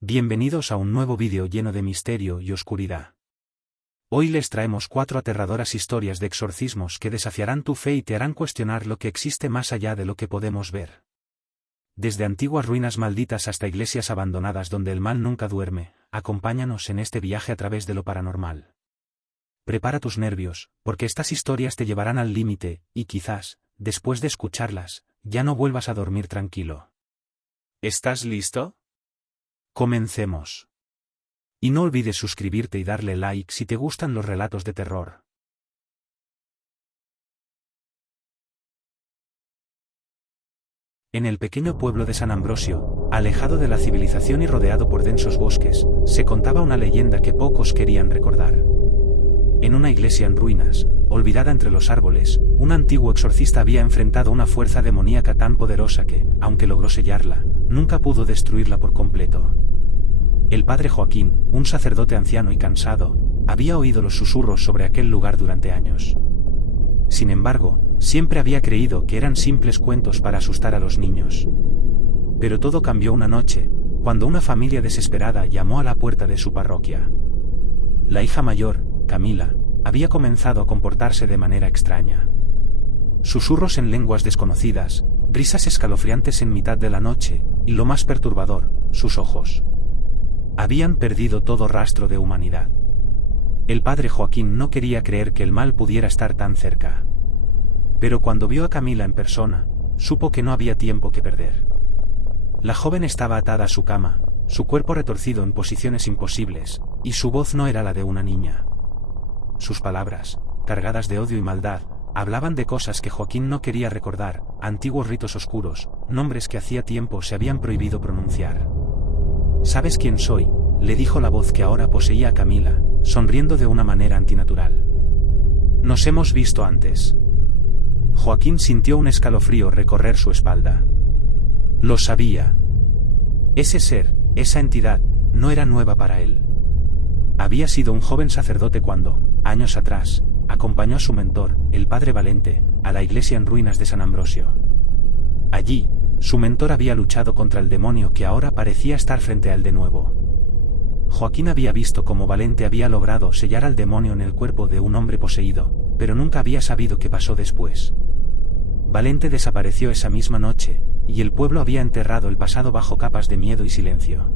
Bienvenidos a un nuevo vídeo lleno de misterio y oscuridad. Hoy les traemos 4 aterradoras historias de exorcismos que desafiarán tu fe y te harán cuestionar lo que existe más allá de lo que podemos ver. Desde antiguas ruinas malditas hasta iglesias abandonadas donde el mal nunca duerme, acompáñanos en este viaje a través de lo paranormal. Prepara tus nervios, porque estas historias te llevarán al límite, y quizás, después de escucharlas, ya no vuelvas a dormir tranquilo. ¿Estás listo? Comencemos. Y no olvides suscribirte y darle like si te gustan los relatos de terror. En el pequeño pueblo de San Ambrosio, alejado de la civilización y rodeado por densos bosques, se contaba una leyenda que pocos querían recordar. En una iglesia en ruinas, olvidada entre los árboles, un antiguo exorcista había enfrentado una fuerza demoníaca tan poderosa que, aunque logró sellarla, nunca pudo destruirla por completo. El padre Joaquín, un sacerdote anciano y cansado, había oído los susurros sobre aquel lugar durante años. Sin embargo, siempre había creído que eran simples cuentos para asustar a los niños. Pero todo cambió una noche, cuando una familia desesperada llamó a la puerta de su parroquia. La hija mayor, Camila, había comenzado a comportarse de manera extraña. Susurros en lenguas desconocidas, risas escalofriantes en mitad de la noche, y lo más perturbador, sus ojos. Habían perdido todo rastro de humanidad. El padre Joaquín no quería creer que el mal pudiera estar tan cerca. Pero cuando vio a Camila en persona, supo que no había tiempo que perder. La joven estaba atada a su cama, su cuerpo retorcido en posiciones imposibles, y su voz no era la de una niña. Sus palabras, cargadas de odio y maldad, hablaban de cosas que Joaquín no quería recordar, antiguos ritos oscuros, nombres que hacía tiempo se habían prohibido pronunciar. «¿Sabes quién soy?», le dijo la voz que ahora poseía a Camila, sonriendo de una manera antinatural. «Nos hemos visto antes». Joaquín sintió un escalofrío recorrer su espalda. Lo sabía. Ese ser, esa entidad, no era nueva para él. Había sido un joven sacerdote cuando, años atrás, acompañó a su mentor, el padre Valente, a la iglesia en ruinas de San Ambrosio. Allí, su mentor había luchado contra el demonio que ahora parecía estar frente a él de nuevo. Joaquín había visto cómo Valente había logrado sellar al demonio en el cuerpo de un hombre poseído, pero nunca había sabido qué pasó después. Valente desapareció esa misma noche, y el pueblo había enterrado el pasado bajo capas de miedo y silencio.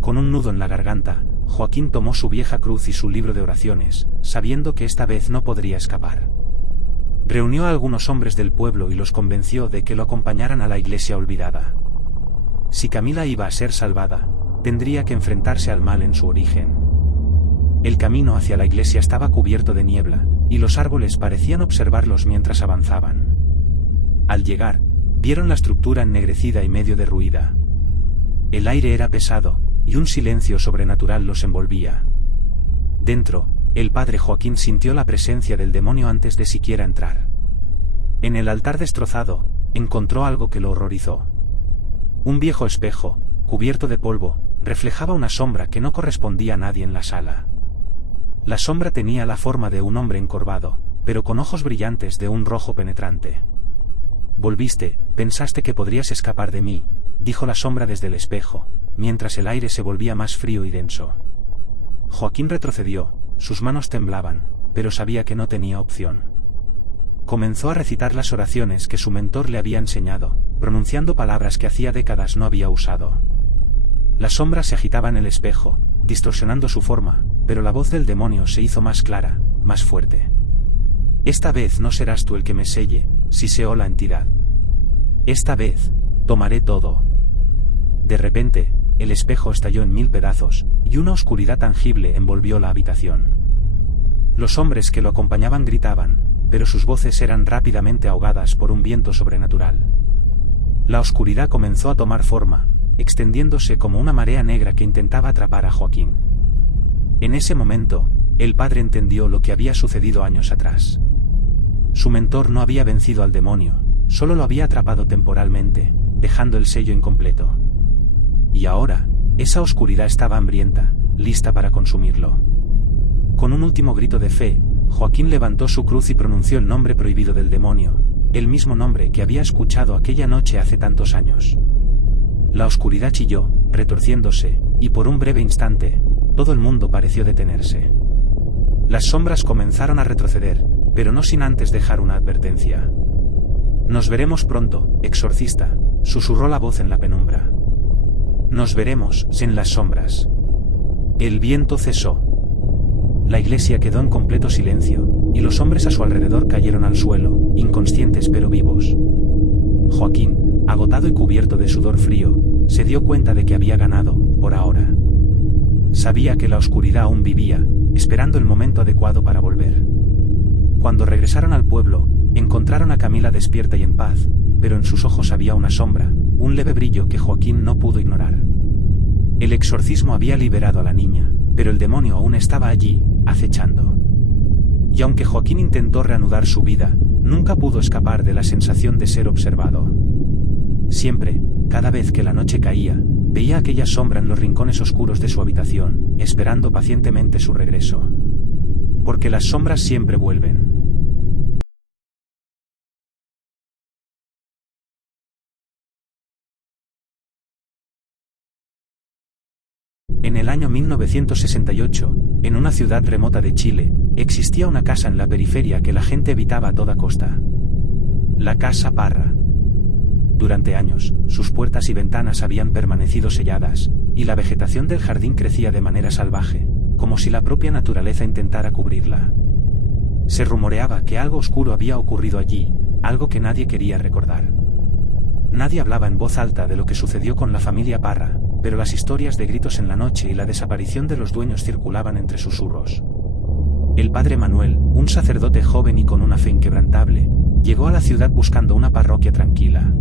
Con un nudo en la garganta, Joaquín tomó su vieja cruz y su libro de oraciones, sabiendo que esta vez no podría escapar. Reunió a algunos hombres del pueblo y los convenció de que lo acompañaran a la iglesia olvidada. Si Camila iba a ser salvada, tendría que enfrentarse al mal en su origen. El camino hacia la iglesia estaba cubierto de niebla, y los árboles parecían observarlos mientras avanzaban. Al llegar, vieron la estructura ennegrecida y medio derruida. El aire era pesado, y un silencio sobrenatural los envolvía. Dentro, el padre Joaquín sintió la presencia del demonio antes de siquiera entrar. En el altar destrozado, encontró algo que lo horrorizó. Un viejo espejo, cubierto de polvo, reflejaba una sombra que no correspondía a nadie en la sala. La sombra tenía la forma de un hombre encorvado, pero con ojos brillantes de un rojo penetrante. «Volviste, pensaste que podrías escapar de mí», dijo la sombra desde el espejo, mientras el aire se volvía más frío y denso. Joaquín retrocedió, sus manos temblaban, pero sabía que no tenía opción. Comenzó a recitar las oraciones que su mentor le había enseñado, pronunciando palabras que hacía décadas no había usado. La sombra se agitaba en el espejo, distorsionando su forma, pero la voz del demonio se hizo más clara, más fuerte. «Esta vez no serás tú el que me selle», siseó la entidad. «Esta vez, tomaré todo». De repente, el espejo estalló en 1000 pedazos, y una oscuridad tangible envolvió la habitación. Los hombres que lo acompañaban gritaban, pero sus voces eran rápidamente ahogadas por un viento sobrenatural. La oscuridad comenzó a tomar forma, extendiéndose como una marea negra que intentaba atrapar a Joaquín. En ese momento, el padre entendió lo que había sucedido años atrás. Su mentor no había vencido al demonio, solo lo había atrapado temporalmente, dejando el sello incompleto. Y ahora, esa oscuridad estaba hambrienta, lista para consumirlo. Con un último grito de fe, Joaquín levantó su cruz y pronunció el nombre prohibido del demonio, el mismo nombre que había escuchado aquella noche hace tantos años. La oscuridad chilló, retorciéndose, y por un breve instante, todo el mundo pareció detenerse. Las sombras comenzaron a retroceder, pero no sin antes dejar una advertencia. «Nos veremos pronto, exorcista», susurró la voz en la penumbra. «Nos veremos en las sombras». El viento cesó. La iglesia quedó en completo silencio, y los hombres a su alrededor cayeron al suelo, inconscientes pero vivos. Joaquín, agotado y cubierto de sudor frío, se dio cuenta de que había ganado, por ahora. Sabía que la oscuridad aún vivía, esperando el momento adecuado para volver. Cuando regresaron al pueblo, encontraron a Camila despierta y en paz, pero en sus ojos había una sombra, un leve brillo que Joaquín no pudo ignorar. El exorcismo había liberado a la niña, pero el demonio aún estaba allí, acechando. Y aunque Joaquín intentó reanudar su vida, nunca pudo escapar de la sensación de ser observado. Siempre, cada vez que la noche caía, veía aquella sombra en los rincones oscuros de su habitación, esperando pacientemente su regreso. Porque las sombras siempre vuelven. En el año 1968, en una ciudad remota de Chile, existía una casa en la periferia que la gente evitaba a toda costa. La Casa Parra. Durante años, sus puertas y ventanas habían permanecido selladas, y la vegetación del jardín crecía de manera salvaje, como si la propia naturaleza intentara cubrirla. Se rumoreaba que algo oscuro había ocurrido allí, algo que nadie quería recordar. Nadie hablaba en voz alta de lo que sucedió con la familia Parra, pero las historias de gritos en la noche y la desaparición de los dueños circulaban entre susurros. El padre Manuel, un sacerdote joven y con una fe inquebrantable, llegó a la ciudad buscando una parroquia tranquila.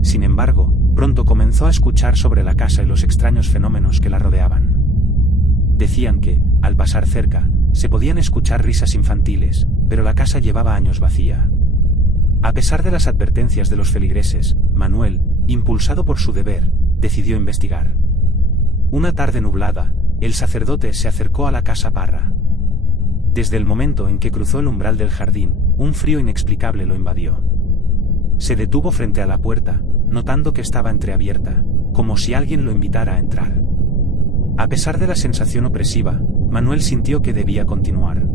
Sin embargo, pronto comenzó a escuchar sobre la casa y los extraños fenómenos que la rodeaban. Decían que, al pasar cerca, se podían escuchar risas infantiles, pero la casa llevaba años vacía. A pesar de las advertencias de los feligreses, Manuel, impulsado por su deber, decidió investigar. Una tarde nublada, el sacerdote se acercó a la Casa Parra. Desde el momento en que cruzó el umbral del jardín, un frío inexplicable lo invadió. Se detuvo frente a la puerta, notando que estaba entreabierta, como si alguien lo invitara a entrar. A pesar de la sensación opresiva, Manuel sintió que debía continuar.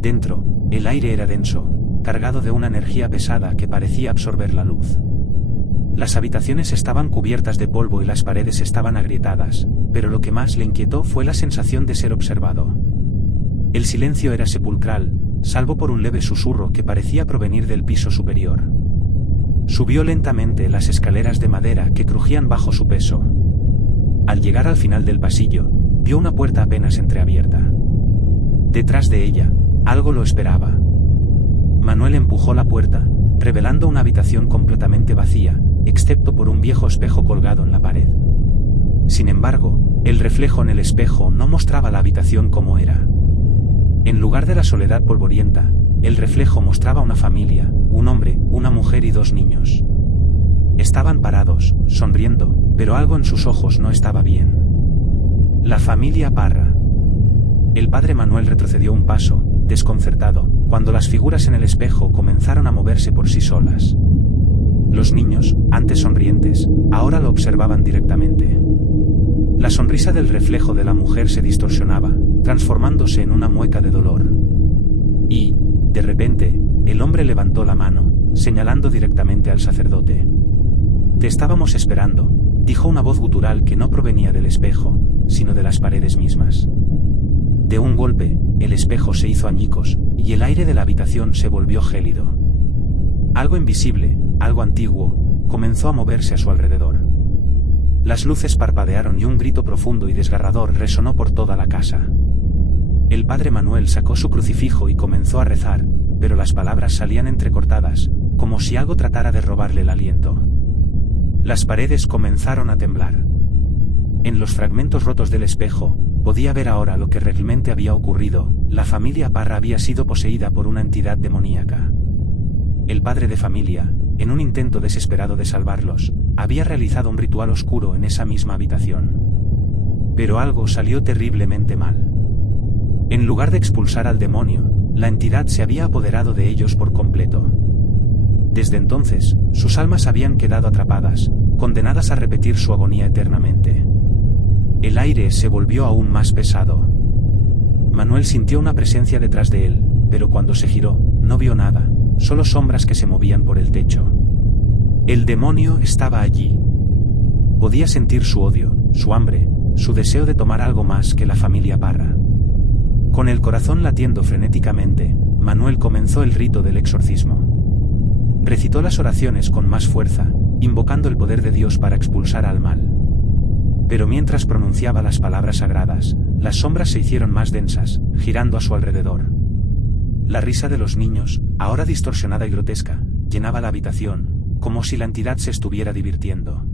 Dentro, el aire era denso, cargado de una energía pesada que parecía absorber la luz. Las habitaciones estaban cubiertas de polvo y las paredes estaban agrietadas, pero lo que más le inquietó fue la sensación de ser observado. El silencio era sepulcral, salvo por un leve susurro que parecía provenir del piso superior. Subió lentamente las escaleras de madera que crujían bajo su peso. Al llegar al final del pasillo, vio una puerta apenas entreabierta. Detrás de ella, algo lo esperaba. Manuel empujó la puerta, revelando una habitación completamente vacía, excepto por un viejo espejo colgado en la pared. Sin embargo, el reflejo en el espejo no mostraba la habitación como era. En lugar de la soledad polvorienta, el reflejo mostraba una familia, un hombre, una mujer y dos niños. Estaban parados, sonriendo, pero algo en sus ojos no estaba bien. La familia Parra. El padre Manuel retrocedió un paso, desconcertado, cuando las figuras en el espejo comenzaron a moverse por sí solas. Los niños, antes sonrientes, ahora lo observaban directamente. La sonrisa del reflejo de la mujer se distorsionaba, transformándose en una mueca de dolor. Y, de repente, el hombre levantó la mano, señalando directamente al sacerdote. «Te estábamos esperando», dijo una voz gutural que no provenía del espejo, sino de las paredes mismas. De un golpe, el espejo se hizo añicos, y el aire de la habitación se volvió gélido. Algo invisible, algo antiguo, comenzó a moverse a su alrededor. Las luces parpadearon y un grito profundo y desgarrador resonó por toda la casa. El padre Manuel sacó su crucifijo y comenzó a rezar, pero las palabras salían entrecortadas, como si algo tratara de robarle el aliento. Las paredes comenzaron a temblar. En los fragmentos rotos del espejo, podía ver ahora lo que realmente había ocurrido: la familia Parra había sido poseída por una entidad demoníaca. El padre de familia, en un intento desesperado de salvarlos, había realizado un ritual oscuro en esa misma habitación. Pero algo salió terriblemente mal. En lugar de expulsar al demonio, la entidad se había apoderado de ellos por completo. Desde entonces, sus almas habían quedado atrapadas, condenadas a repetir su agonía eternamente. El aire se volvió aún más pesado. Manuel sintió una presencia detrás de él, pero cuando se giró, no vio nada, solo sombras que se movían por el techo. El demonio estaba allí. Podía sentir su odio, su hambre, su deseo de tomar algo más que la familia Parra. Con el corazón latiendo frenéticamente, Manuel comenzó el rito del exorcismo. Recitó las oraciones con más fuerza, invocando el poder de Dios para expulsar al mal. Pero mientras pronunciaba las palabras sagradas, las sombras se hicieron más densas, girando a su alrededor. La risa de los niños, ahora distorsionada y grotesca, llenaba la habitación, como si la entidad se estuviera divirtiendo.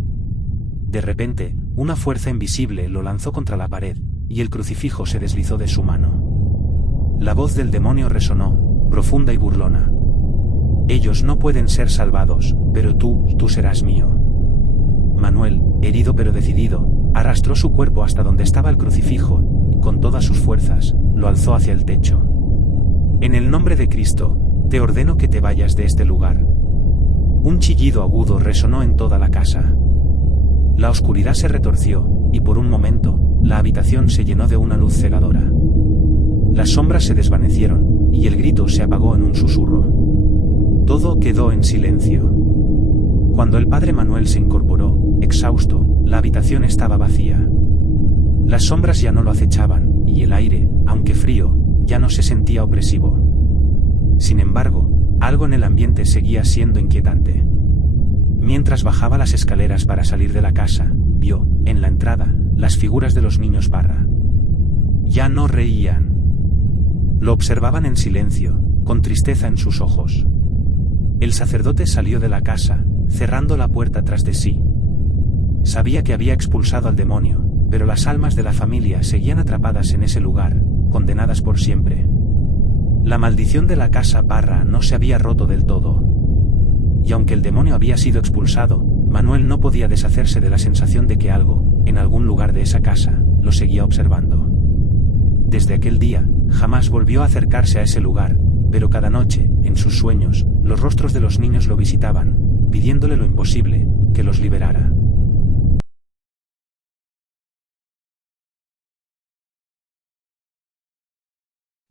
De repente, una fuerza invisible lo lanzó contra la pared, y el crucifijo se deslizó de su mano. La voz del demonio resonó, profunda y burlona. Ellos no pueden ser salvados, pero tú serás mío. Manuel, herido pero decidido, arrastró su cuerpo hasta donde estaba el crucifijo, y con todas sus fuerzas, lo alzó hacia el techo. En el nombre de Cristo, te ordeno que te vayas de este lugar. Un chillido agudo resonó en toda la casa. La oscuridad se retorció, y por un momento, la habitación se llenó de una luz cegadora. Las sombras se desvanecieron, y el grito se apagó en un susurro. Todo quedó en silencio. Cuando el padre Manuel se incorporó, exhausto, la habitación estaba vacía. Las sombras ya no lo acechaban, y el aire, aunque frío, ya no se sentía opresivo. Sin embargo, algo en el ambiente seguía siendo inquietante. Mientras bajaba las escaleras para salir de la casa, vio, en la entrada, las figuras de los niños Parra. Ya no reían. Lo observaban en silencio, con tristeza en sus ojos. El sacerdote salió de la casa, cerrando la puerta tras de sí. Sabía que había expulsado al demonio, pero las almas de la familia seguían atrapadas en ese lugar, condenadas por siempre. La maldición de la casa Parra no se había roto del todo. Y aunque el demonio había sido expulsado, Manuel no podía deshacerse de la sensación de que algo, en algún lugar de esa casa, lo seguía observando. Desde aquel día, jamás volvió a acercarse a ese lugar, pero cada noche, en sus sueños, los rostros de los niños lo visitaban, pidiéndole lo imposible, que los liberara.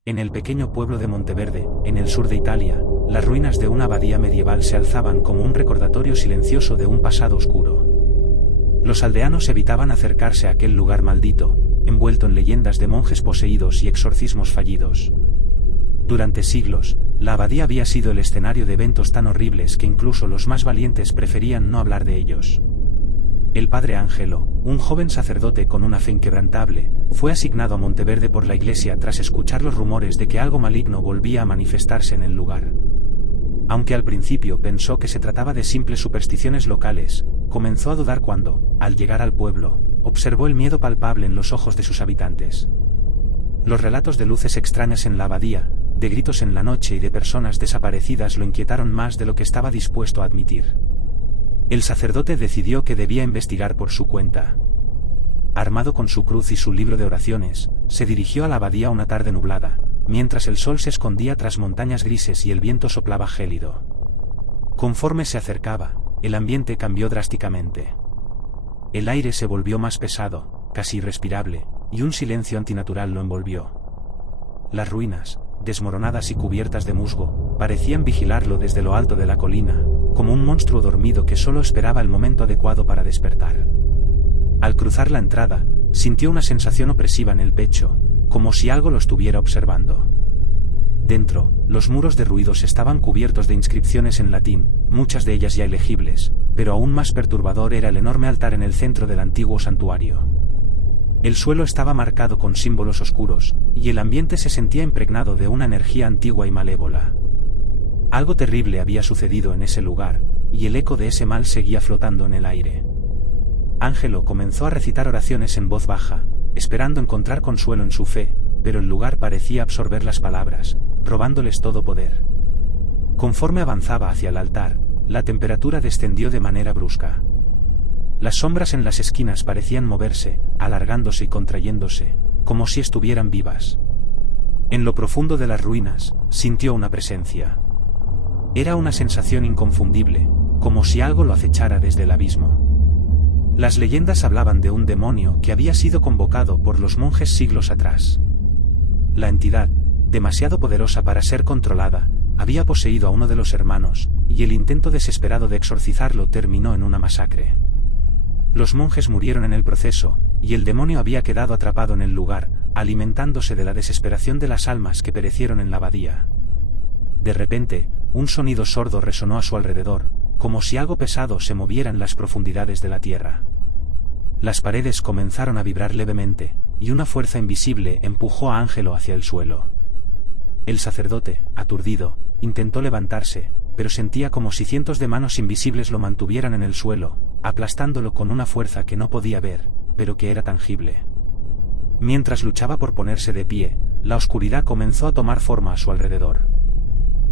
En el pequeño pueblo de Monteverde, en el sur de Italia, las ruinas de una abadía medieval se alzaban como un recordatorio silencioso de un pasado oscuro. Los aldeanos evitaban acercarse a aquel lugar maldito, envuelto en leyendas de monjes poseídos y exorcismos fallidos. Durante siglos, la abadía había sido el escenario de eventos tan horribles que incluso los más valientes preferían no hablar de ellos. El padre Ángelo, un joven sacerdote con una fe inquebrantable, fue asignado a Monteverde por la iglesia tras escuchar los rumores de que algo maligno volvía a manifestarse en el lugar. Aunque al principio pensó que se trataba de simples supersticiones locales, comenzó a dudar cuando, al llegar al pueblo, observó el miedo palpable en los ojos de sus habitantes. Los relatos de luces extrañas en la abadía, de gritos en la noche y de personas desaparecidas lo inquietaron más de lo que estaba dispuesto a admitir. El sacerdote decidió que debía investigar por su cuenta. Armado con su cruz y su libro de oraciones, se dirigió a la abadía una tarde nublada, mientras el sol se escondía tras montañas grises y el viento soplaba gélido. Conforme se acercaba, el ambiente cambió drásticamente. El aire se volvió más pesado, casi irrespirable, y un silencio antinatural lo envolvió. Las ruinas, desmoronadas y cubiertas de musgo, parecían vigilarlo desde lo alto de la colina, como un monstruo dormido que solo esperaba el momento adecuado para despertar. Al cruzar la entrada, sintió una sensación opresiva en el pecho, como si algo lo estuviera observando. Dentro, los muros derruidos estaban cubiertos de inscripciones en latín, muchas de ellas ya ilegibles, pero aún más perturbador era el enorme altar en el centro del antiguo santuario. El suelo estaba marcado con símbolos oscuros, y el ambiente se sentía impregnado de una energía antigua y malévola. Algo terrible había sucedido en ese lugar, y el eco de ese mal seguía flotando en el aire. Ángelo comenzó a recitar oraciones en voz baja, esperando encontrar consuelo en su fe, pero el lugar parecía absorber las palabras, robándoles todo poder. Conforme avanzaba hacia el altar, la temperatura descendió de manera brusca. Las sombras en las esquinas parecían moverse, alargándose y contrayéndose, como si estuvieran vivas. En lo profundo de las ruinas, sintió una presencia. Era una sensación inconfundible, como si algo lo acechara desde el abismo. Las leyendas hablaban de un demonio que había sido convocado por los monjes siglos atrás. La entidad, demasiado poderosa para ser controlada, había poseído a uno de los hermanos, y el intento desesperado de exorcizarlo terminó en una masacre. Los monjes murieron en el proceso, y el demonio había quedado atrapado en el lugar, alimentándose de la desesperación de las almas que perecieron en la abadía. De repente, un sonido sordo resonó a su alrededor, como si algo pesado se moviera en las profundidades de la tierra. Las paredes comenzaron a vibrar levemente, y una fuerza invisible empujó a Ángelo hacia el suelo. El sacerdote, aturdido, intentó levantarse, pero sentía como si cientos de manos invisibles lo mantuvieran en el suelo, aplastándolo con una fuerza que no podía ver, pero que era tangible. Mientras luchaba por ponerse de pie, la oscuridad comenzó a tomar forma a su alrededor.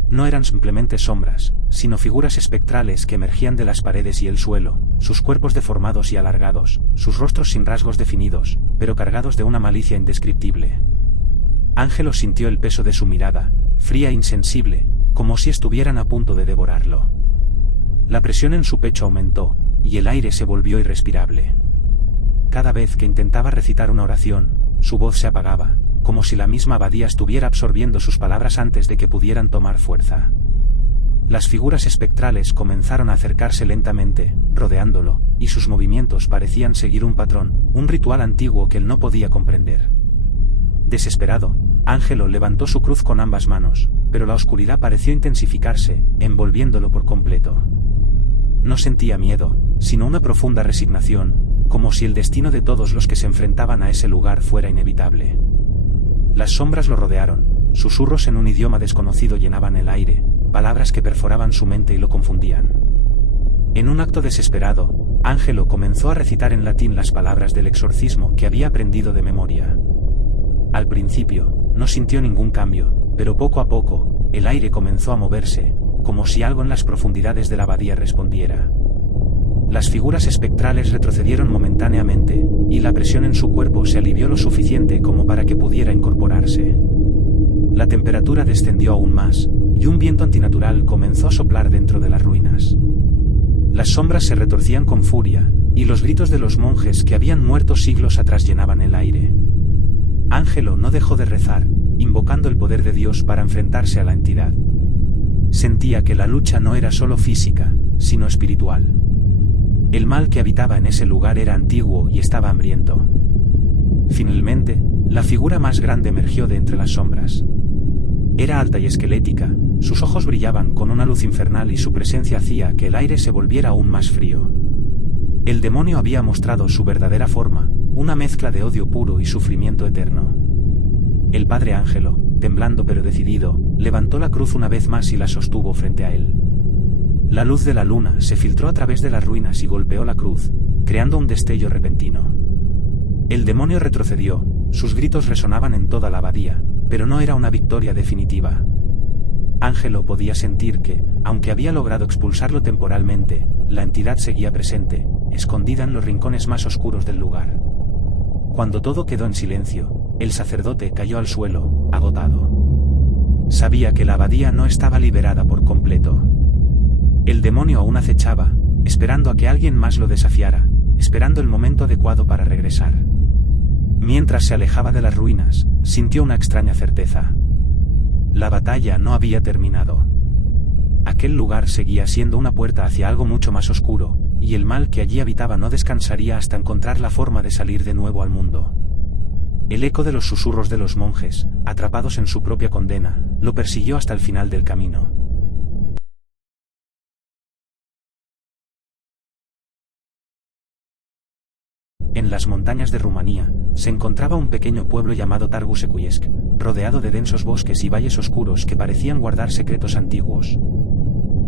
No eran simplemente sombras, sino figuras espectrales que emergían de las paredes y el suelo, sus cuerpos deformados y alargados, sus rostros sin rasgos definidos, pero cargados de una malicia indescriptible. Ángelo sintió el peso de su mirada, fría e insensible, como si estuvieran a punto de devorarlo. La presión en su pecho aumentó, y el aire se volvió irrespirable. Cada vez que intentaba recitar una oración, su voz se apagaba, como si la misma abadía estuviera absorbiendo sus palabras antes de que pudieran tomar fuerza. Las figuras espectrales comenzaron a acercarse lentamente, rodeándolo, y sus movimientos parecían seguir un patrón, un ritual antiguo que él no podía comprender. Desesperado, Ángelo levantó su cruz con ambas manos, pero la oscuridad pareció intensificarse, envolviéndolo por completo. No sentía miedo, sino una profunda resignación, como si el destino de todos los que se enfrentaban a ese lugar fuera inevitable. Las sombras lo rodearon, susurros en un idioma desconocido llenaban el aire, palabras que perforaban su mente y lo confundían. En un acto desesperado, Ángelo comenzó a recitar en latín las palabras del exorcismo que había aprendido de memoria. Al principio, no sintió ningún cambio, pero poco a poco, el aire comenzó a moverse, como si algo en las profundidades de la abadía respondiera. Las figuras espectrales retrocedieron momentáneamente, y la presión en su cuerpo se alivió lo suficiente como para que pudiera incorporarse. La temperatura descendió aún más, y un viento antinatural comenzó a soplar dentro de las ruinas. Las sombras se retorcían con furia, y los gritos de los monjes que habían muerto siglos atrás llenaban el aire. Ángelo no dejó de rezar, invocando el poder de Dios para enfrentarse a la entidad. Sentía que la lucha no era solo física, sino espiritual. El mal que habitaba en ese lugar era antiguo y estaba hambriento. Finalmente, la figura más grande emergió de entre las sombras. Era alta y esquelética, sus ojos brillaban con una luz infernal y su presencia hacía que el aire se volviera aún más frío. El demonio había mostrado su verdadera forma, una mezcla de odio puro y sufrimiento eterno. El padre Ángelo, temblando pero decidido, levantó la cruz una vez más y la sostuvo frente a él. La luz de la luna se filtró a través de las ruinas y golpeó la cruz, creando un destello repentino. El demonio retrocedió, sus gritos resonaban en toda la abadía, pero no era una victoria definitiva. Ángelo podía sentir que, aunque había logrado expulsarlo temporalmente, la entidad seguía presente, escondida en los rincones más oscuros del lugar. Cuando todo quedó en silencio, el sacerdote cayó al suelo, agotado. Sabía que la abadía no estaba liberada por completo. El demonio aún acechaba, esperando a que alguien más lo desafiara, esperando el momento adecuado para regresar. Mientras se alejaba de las ruinas, sintió una extraña certeza. La batalla no había terminado. Aquel lugar seguía siendo una puerta hacia algo mucho más oscuro, y el mal que allí habitaba no descansaría hasta encontrar la forma de salir de nuevo al mundo. El eco de los susurros de los monjes, atrapados en su propia condena, lo persiguió hasta el final del camino. En las montañas de Rumanía, se encontraba un pequeño pueblo llamado Târgu Secuiesc, rodeado de densos bosques y valles oscuros que parecían guardar secretos antiguos.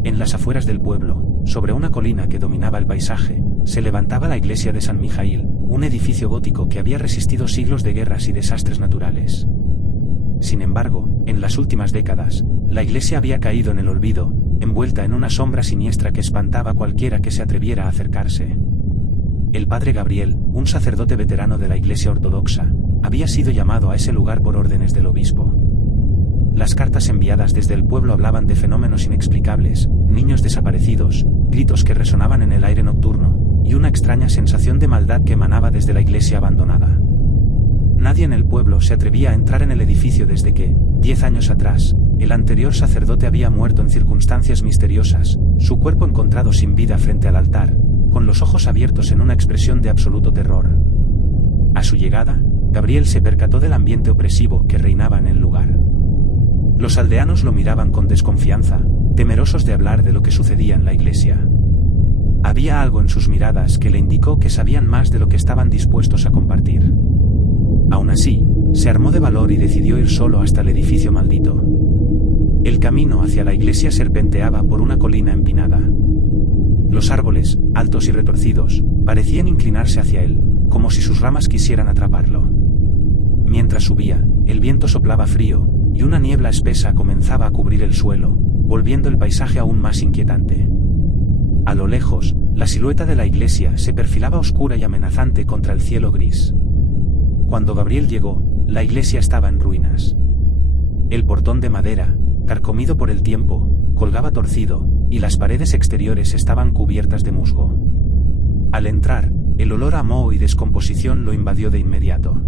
En las afueras del pueblo, sobre una colina que dominaba el paisaje, se levantaba la iglesia de San Mijaíl, un edificio gótico que había resistido siglos de guerras y desastres naturales. Sin embargo, en las últimas décadas, la iglesia había caído en el olvido, envuelta en una sombra siniestra que espantaba a cualquiera que se atreviera a acercarse. El padre Gabriel, un sacerdote veterano de la Iglesia Ortodoxa, había sido llamado a ese lugar por órdenes del obispo. Las cartas enviadas desde el pueblo hablaban de fenómenos inexplicables, niños desaparecidos, gritos que resonaban en el aire nocturno, y una extraña sensación de maldad que emanaba desde la iglesia abandonada. Nadie en el pueblo se atrevía a entrar en el edificio desde que, 10 años atrás, el anterior sacerdote había muerto en circunstancias misteriosas, su cuerpo encontrado sin vida frente al altar, con los ojos abiertos en una expresión de absoluto terror. A su llegada, Gabriel se percató del ambiente opresivo que reinaba en el lugar. Los aldeanos lo miraban con desconfianza, temerosos de hablar de lo que sucedía en la iglesia. Había algo en sus miradas que le indicó que sabían más de lo que estaban dispuestos a compartir. Aún así, se armó de valor y decidió ir solo hasta el edificio maldito. El camino hacia la iglesia serpenteaba por una colina empinada. Los árboles, altos y retorcidos, parecían inclinarse hacia él, como si sus ramas quisieran atraparlo. Mientras subía, el viento soplaba frío, y una niebla espesa comenzaba a cubrir el suelo, volviendo el paisaje aún más inquietante. A lo lejos, la silueta de la iglesia se perfilaba oscura y amenazante contra el cielo gris. Cuando Gabriel llegó, la iglesia estaba en ruinas. El portón de madera, carcomido por el tiempo, colgaba torcido, y las paredes exteriores estaban cubiertas de musgo. Al entrar, el olor a moho y descomposición lo invadió de inmediato.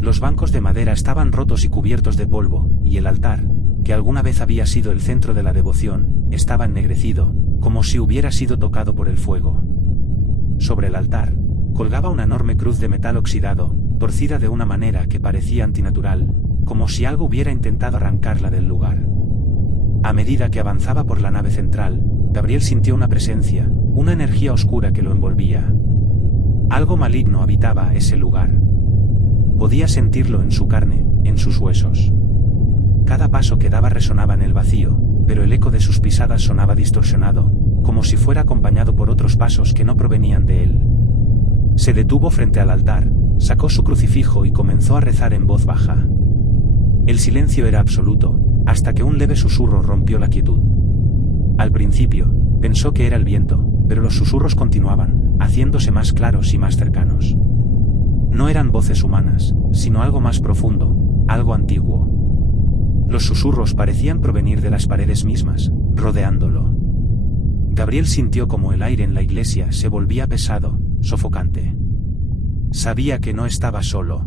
Los bancos de madera estaban rotos y cubiertos de polvo, y el altar, que alguna vez había sido el centro de la devoción, estaba ennegrecido, como si hubiera sido tocado por el fuego. Sobre el altar, colgaba una enorme cruz de metal oxidado, torcida de una manera que parecía antinatural, como si algo hubiera intentado arrancarla del lugar. A medida que avanzaba por la nave central, Gabriel sintió una presencia, una energía oscura que lo envolvía. Algo maligno habitaba ese lugar. Podía sentirlo en su carne, en sus huesos. Cada paso que daba resonaba en el vacío, pero el eco de sus pisadas sonaba distorsionado, como si fuera acompañado por otros pasos que no provenían de él. Se detuvo frente al altar, sacó su crucifijo y comenzó a rezar en voz baja. El silencio era absoluto, hasta que un leve susurro rompió la quietud. Al principio, pensó que era el viento, pero los susurros continuaban, haciéndose más claros y más cercanos. No eran voces humanas, sino algo más profundo, algo antiguo. Los susurros parecían provenir de las paredes mismas, rodeándolo. Gabriel sintió como el aire en la iglesia se volvía pesado, sofocante. Sabía que no estaba solo.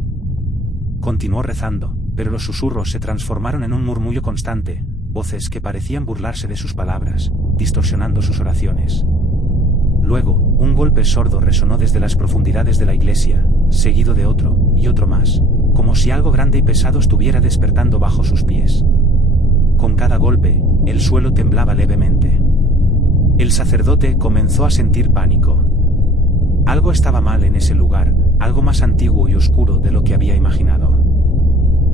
Continuó rezando, pero los susurros se transformaron en un murmullo constante, voces que parecían burlarse de sus palabras, distorsionando sus oraciones. Luego, un golpe sordo resonó desde las profundidades de la iglesia, seguido de otro, y otro más, como si algo grande y pesado estuviera despertando bajo sus pies. Con cada golpe, el suelo temblaba levemente. El sacerdote comenzó a sentir pánico. Algo estaba mal en ese lugar, algo más antiguo y oscuro de lo que había imaginado.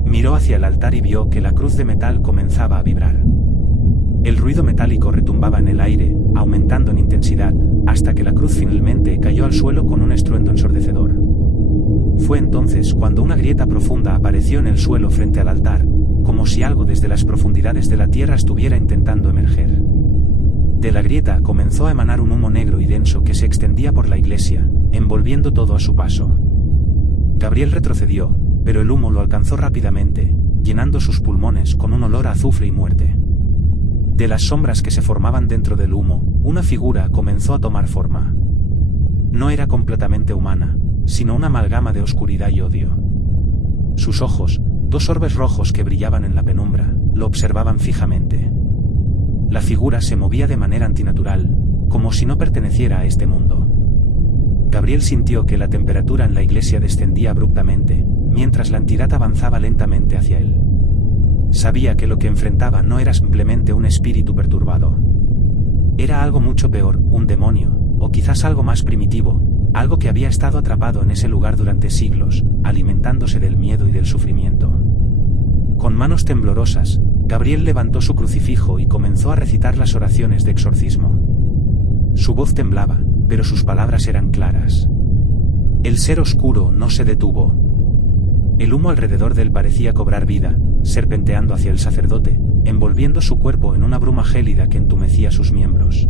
Miró hacia el altar y vio que la cruz de metal comenzaba a vibrar. El ruido metálico retumbaba en el aire, aumentando en intensidad, hasta que la cruz finalmente cayó al suelo con un estruendo ensordecedor. Fue entonces cuando una grieta profunda apareció en el suelo frente al altar, como si algo desde las profundidades de la tierra estuviera intentando emerger. De la grieta comenzó a emanar un humo negro y denso que se extendía por la iglesia, envolviendo todo a su paso. Gabriel retrocedió, pero el humo lo alcanzó rápidamente, llenando sus pulmones con un olor a azufre y muerte. De las sombras que se formaban dentro del humo, una figura comenzó a tomar forma. No era completamente humana, sino una amalgama de oscuridad y odio. Sus ojos, dos orbes rojos que brillaban en la penumbra, lo observaban fijamente. La figura se movía de manera antinatural, como si no perteneciera a este mundo. Gabriel sintió que la temperatura en la iglesia descendía abruptamente, mientras la entidad avanzaba lentamente hacia él. Sabía que lo que enfrentaba no era simplemente un espíritu perturbado. Era algo mucho peor, un demonio, o quizás algo más primitivo, algo que había estado atrapado en ese lugar durante siglos, alimentándose del miedo y del sufrimiento. Con manos temblorosas, Gabriel levantó su crucifijo y comenzó a recitar las oraciones de exorcismo. Su voz temblaba, pero sus palabras eran claras. El ser oscuro no se detuvo. El humo alrededor de él parecía cobrar vida, serpenteando hacia el sacerdote, envolviendo su cuerpo en una bruma gélida que entumecía sus miembros.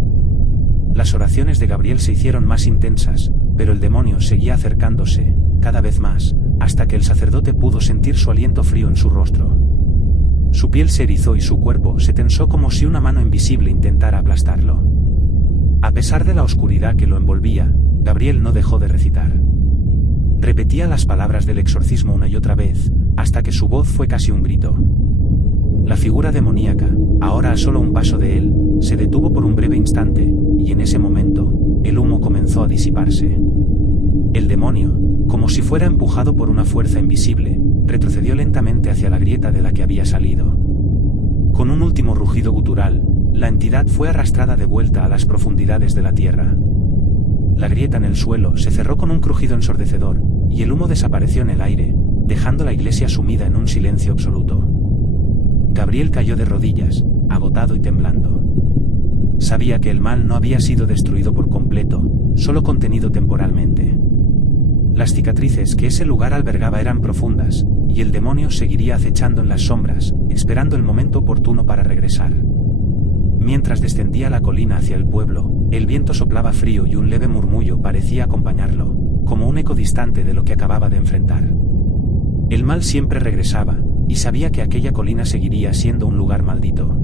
Las oraciones de Gabriel se hicieron más intensas, pero el demonio seguía acercándose, cada vez más, hasta que el sacerdote pudo sentir su aliento frío en su rostro. Su piel se erizó y su cuerpo se tensó como si una mano invisible intentara aplastarlo. A pesar de la oscuridad que lo envolvía, Gabriel no dejó de recitar. Repetía las palabras del exorcismo una y otra vez, hasta que su voz fue casi un grito. La figura demoníaca, ahora a solo un paso de él, se detuvo por un breve instante, y en ese momento, el humo comenzó a disiparse. El demonio, como si fuera empujado por una fuerza invisible, retrocedió lentamente hacia la grieta de la que había salido. Con un último rugido gutural, la entidad fue arrastrada de vuelta a las profundidades de la tierra. La grieta en el suelo se cerró con un crujido ensordecedor, y el humo desapareció en el aire, dejando la iglesia sumida en un silencio absoluto. Gabriel cayó de rodillas, agotado y temblando. Sabía que el mal no había sido destruido por completo, solo contenido temporalmente. Las cicatrices que ese lugar albergaba eran profundas, y el demonio seguiría acechando en las sombras, esperando el momento oportuno para regresar. Mientras descendía la colina hacia el pueblo, el viento soplaba frío y un leve murmullo parecía acompañarlo, como un eco distante de lo que acababa de enfrentar. El mal siempre regresaba, y sabía que aquella colina seguiría siendo un lugar maldito.